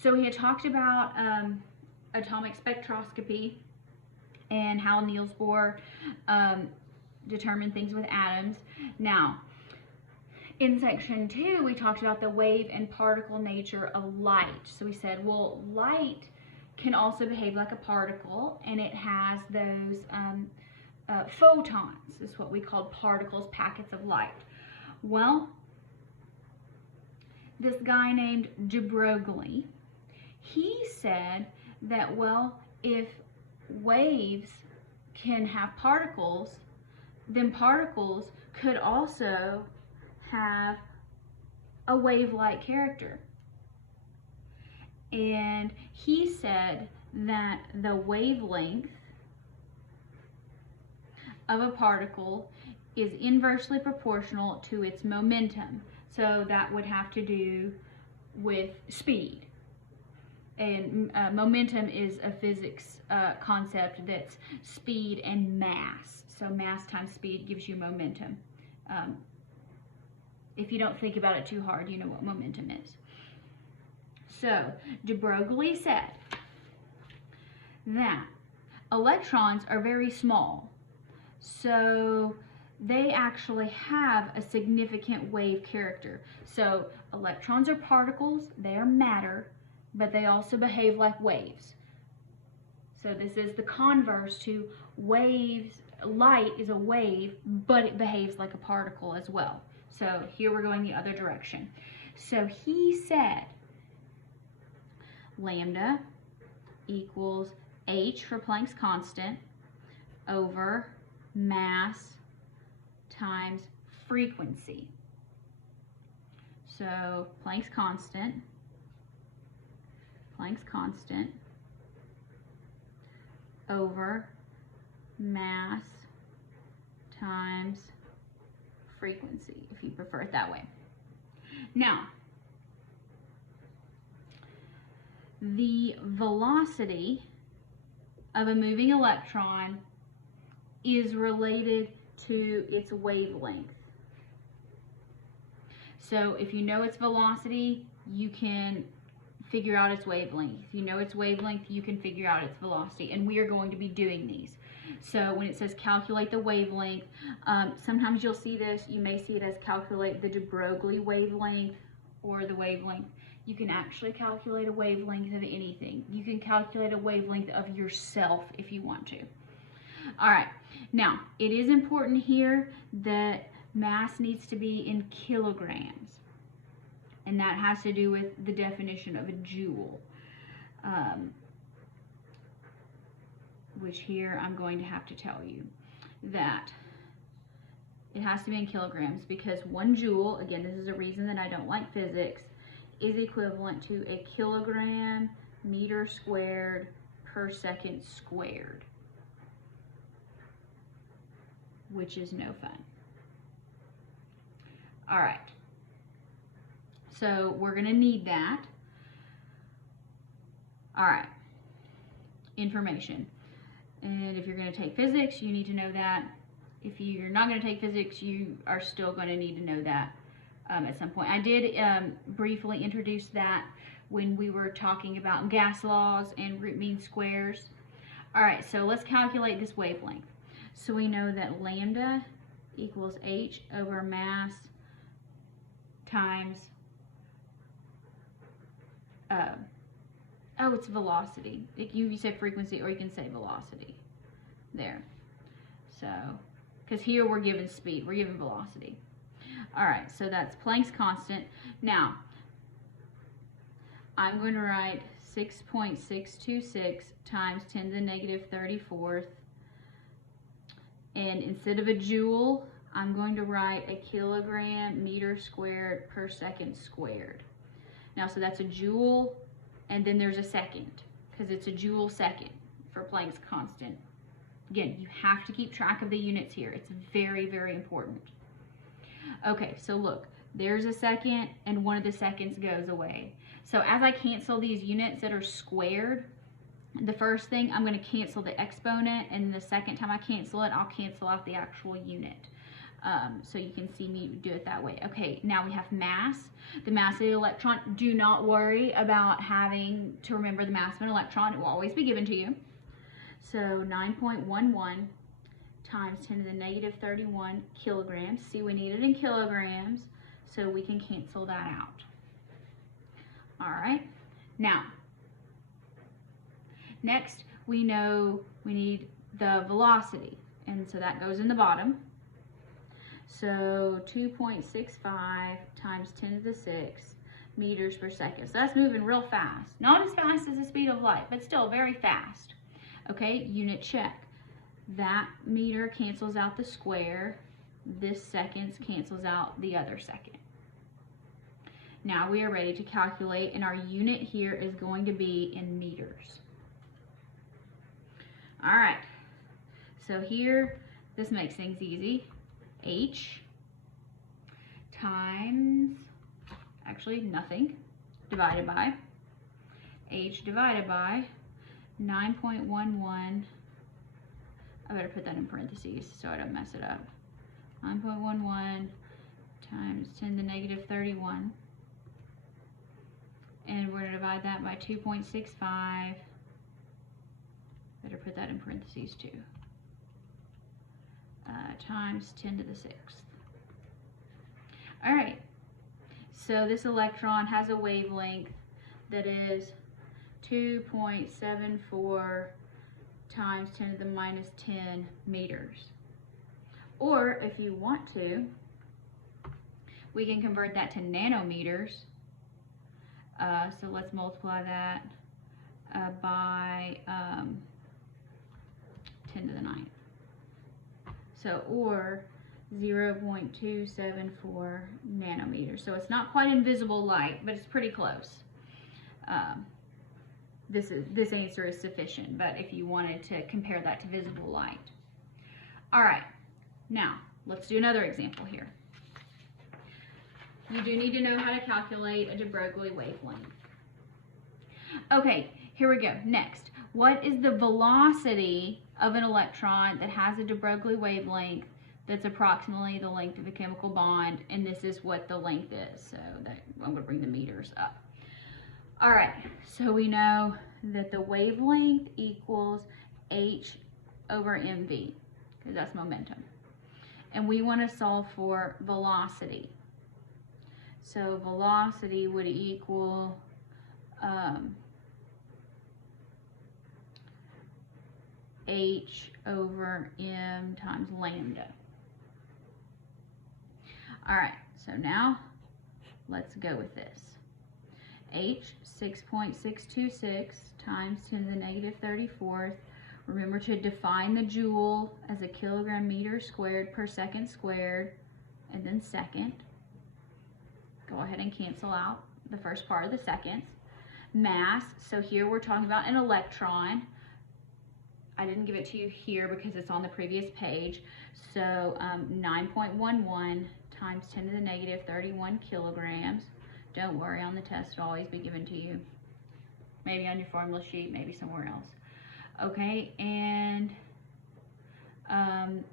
So we had talked about atomic spectroscopy and how Niels Bohr determined things with atoms. Now, in section 2, we talked about the wave and particle nature of light. So we said, well, light can also behave like a particle, and it has those photons, is what we call particles, packets of light. Well, this guy named deBroglie, he said that, well, if waves can have particles, then particles could also have a wave-like character. And he said that the wavelength of a particle is inversely proportional to its momentum. So that would have to do with speed. And momentum is a physics concept that's speed and mass. So mass times speed gives you momentum. If you don't think about it too hard, you know what momentum is. So deBroglie said that electrons are very small, so they actually have a significant wave character. So electrons are particles, they are matter, but they also behave like waves. So this is the converse to waves. Light is a wave, but it behaves like a particle as well. So here we're going the other direction. So he said lambda equals h for Planck's constant over mass times frequency. So Planck's constant over mass times frequency, if you prefer it that way. Now, the velocity of a moving electron is related to its wavelength. So if you know its velocity, you can figure out its wavelength. If you know its wavelength, you can figure out its velocity, and we are going to be doing these. So when it says calculate the wavelength, sometimes you'll see this, you may see it as calculate the deBroglie wavelength or the wavelength. You can actually calculate a wavelength of anything. You can calculate a wavelength of yourself if you want to. All right, now it is important here that mass needs to be in kilograms, and that has to do with the definition of a joule, which here I'm going to have to tell you that it has to be in kilograms, because 1 joule, again, this is a reason that I don't like physics, is equivalent to a kilogram meter squared per second squared, which is no fun. All right, so we're gonna need that. All right, information. And if you're gonna take physics, you need to know that. If you're not gonna take physics, you are still gonna need to know that at some point. I did briefly introduce that when we were talking about gas laws and root mean squares. All right, so let's calculate this wavelength. So we know that lambda equals h over mass times, oh, it's velocity. You say frequency, or you can say velocity. There. So, because here we're given speed, we're given velocity. All right, so that's Planck's constant. Now, I'm going to write 6.626 times 10 to the negative 34th. And instead of a joule, I'm going to write a kilogram meter squared per second squared. Now, so that's a joule, and then there's a second, because it's a joule second for Planck's constant. Again, you have to keep track of the units here. It's very, very important. Okay, so look, there's a second, and one of the seconds goes away. So as I cancel these units that are squared, the first thing, I'm going to cancel the exponent, and the second time I cancel it, I'll cancel out the actual unit. So you can see me do it that way. Okay, now we have mass. The mass of the electron. Do not worry about having to remember the mass of an electron. It will always be given to you. So 9.11 times 10 to the negative 31 kilograms. See, we need it in kilograms, so we can cancel that out. All right. Now, next we know we need the velocity, and so that goes in the bottom. So 2.65 times 10 to the 6 meters per second. So that's moving real fast. Not as fast as the speed of light, but still very fast. Okay, unit check. That meter cancels out the square. This seconds cancels out the other second. Now we are ready to calculate, and our unit here is going to be in meters. All right, so here, this makes things easy. H times, actually nothing, divided by, H divided by 9.11, I better put that in parentheses so I don't mess it up. 9.11 times 10 to the negative 31. And we're going to divide that by 2.65. Better put that in parentheses too. Times 10 to the 6th. All right. So this electron has a wavelength that is 2.74 times 10 to the minus 10 meters. Or if you want to, we can convert that to nanometers. So let's multiply that by 10 to the 9th. So, or 0.274 nanometers. So it's not quite invisible light, but it's pretty close. This answer is sufficient, but if you wanted to compare that to visible light. All right, now let's do another example here. You do need to know how to calculate a de Broglie wavelength. Okay, here we go. Next, what is the velocity of an electron that has a de Broglie wavelength that's approximately the length of a chemical bond, and this is what the length is. So that, I'm going to bring the meters up. All right, so we know that the wavelength equals h over mv, because that's momentum. And we want to solve for velocity. So velocity would equal h over m times lambda. All right, so now let's go with this. H, 6.626 times 10 to the negative 34th. Remember to define the joule as a kilogram meter squared per second squared, and then second. Go ahead and cancel out the first part of the seconds. Mass, so here we're talking about an electron. I didn't give it to you here because it's on the previous page. So 9.11 times 10 to the negative 31 kilograms. Don't worry, on the test it'll always be given to you. Maybe on your formula sheet, maybe somewhere else. Okay, and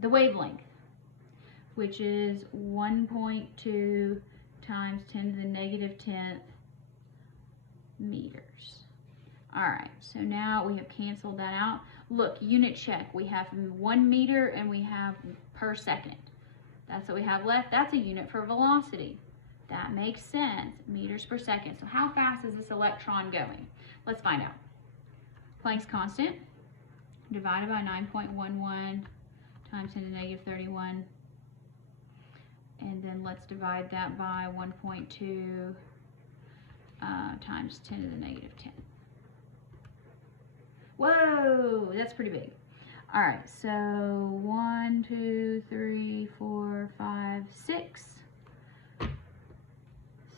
the wavelength, which is 1.2 times 10 to the negative 10th meters. All right, so now we have canceled that out. Look, unit check. We have 1 meter and we have per second. That's what we have left. That's a unit for velocity. That makes sense. Meters per second. So how fast is this electron going? Let's find out. Planck's constant divided by 9.11 times 10 to the negative 31. And then let's divide that by 1.2 times 10 to the negative 10. Whoa, that's pretty big. All right, so 1, 2, 3, 4, 5, 6.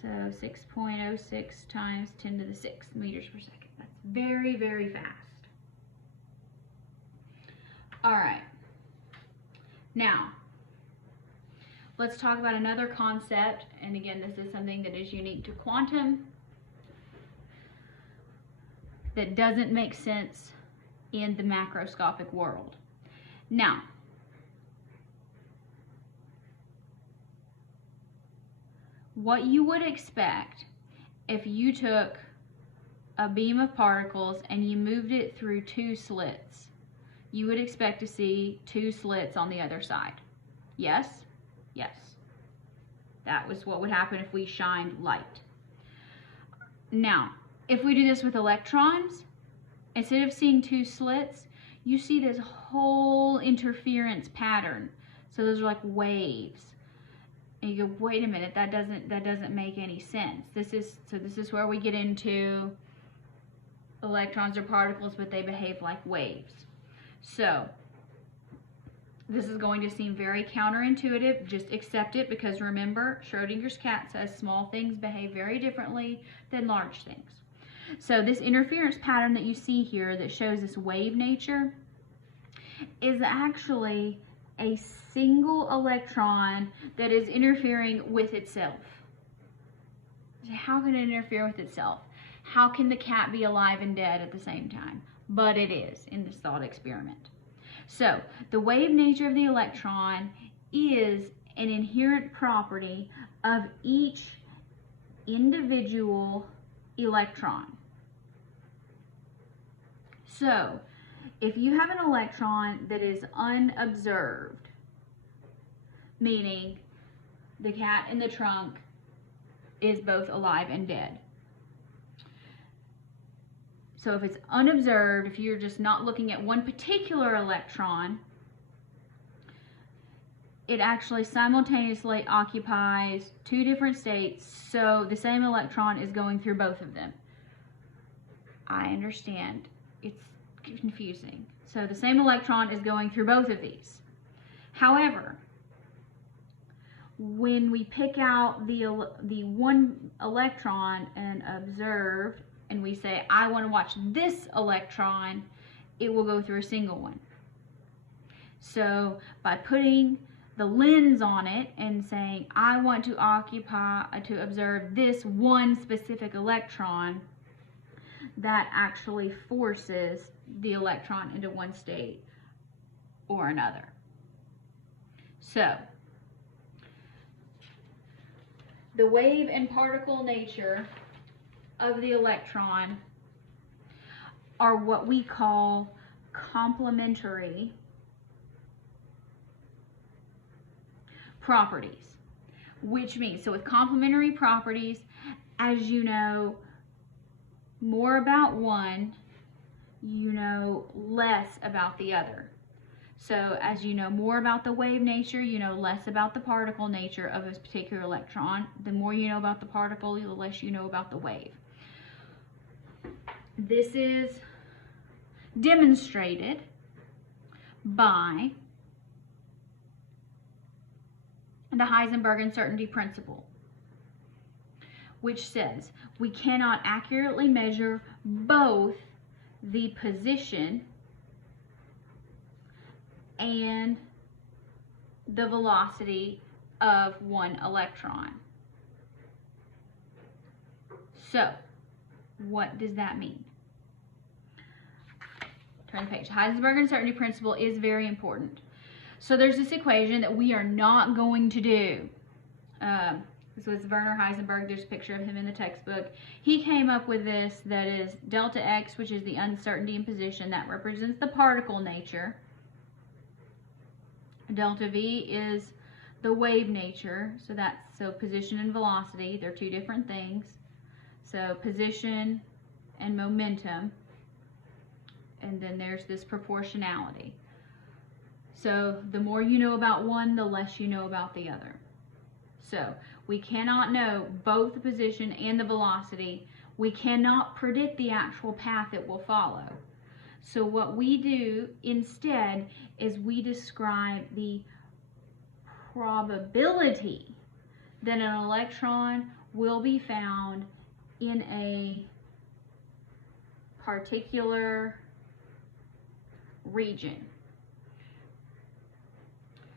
So 6.06 times 10 to the 6th meters per second. That's very, very fast. All right. Now, let's talk about another concept. And again, this is something that is unique to quantum that doesn't make sense in the macroscopic world. Now, what you would expect if you took a beam of particles and you moved it through 2 slits. You would expect to see 2 slits on the other side. Yes? Yes. That was what would happen if we shined light. Now, if we do this with electrons, instead of seeing 2 slits, you see this whole interference pattern. So those are like waves. And you go, wait a minute, that doesn't make any sense. This is where we get into electrons or particles, but they behave like waves. So this is going to seem very counterintuitive. Just accept it, because remember, Schrodinger's cat says small things behave very differently than large things. So this interference pattern that you see here that shows this wave nature is actually a single electron that is interfering with itself. How can it interfere with itself? How can the cat be alive and dead at the same time? But it is in this thought experiment. So the wave nature of the electron is an inherent property of each individual electron. So if you have an electron that is unobserved, meaning the cat in the trunk is both alive and dead. So if it's unobserved, if you're just not looking at one particular electron, it actually simultaneously occupies 2 different states, so the same electron is going through both of them. I understand. It's confusing. So the same electron is going through both of these. However, when we pick out the one electron and observe, and we say, I want to watch this electron, it will go through a single one. So by putting the lens on it and saying, I want to observe this one specific electron, that actually forces the electron into one state or another. So the wave and particle nature of the electron are what we call complementary properties, which means, so with complementary properties, as you know more about one, you know less about the other. So as you know more about the wave nature, you know less about the particle nature of a particular electron. The more you know about the particle, the less you know about the wave. This is demonstrated by the Heisenberg uncertainty principle, which says we cannot accurately measure both the position and the velocity of one electron. So, what does that mean? Turn the page. Heisenberg uncertainty principle is very important. So there's this equation that we are not going to do. This was Werner Heisenberg. There's a picture of him in the textbook. He came up with this, that is delta x, which is the uncertainty in position. That represents the particle nature. Delta v is the wave nature. So position and velocity, they're 2 different things. So position and momentum. And then there's this proportionality. So the more you know about one, the less you know about the other. So we cannot know both the position and the velocity. We cannot predict the actual path it will follow. So what we do instead is we describe the probability that an electron will be found in a particular region.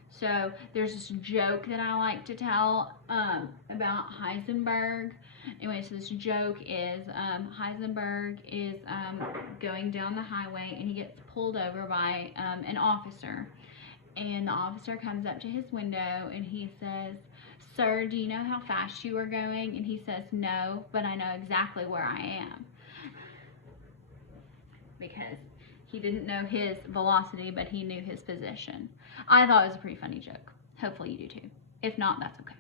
So there's this joke that I like to tell about Heisenberg. Anyway, so this joke is Heisenberg is going down the highway and he gets pulled over by an officer. And the officer comes up to his window and he says, "Sir, do you know how fast you are going?" And he says, "No, but I know exactly where I am." Because he didn't know his velocity, but he knew his position. I thought it was a pretty funny joke. Hopefully you do too. If not, that's okay.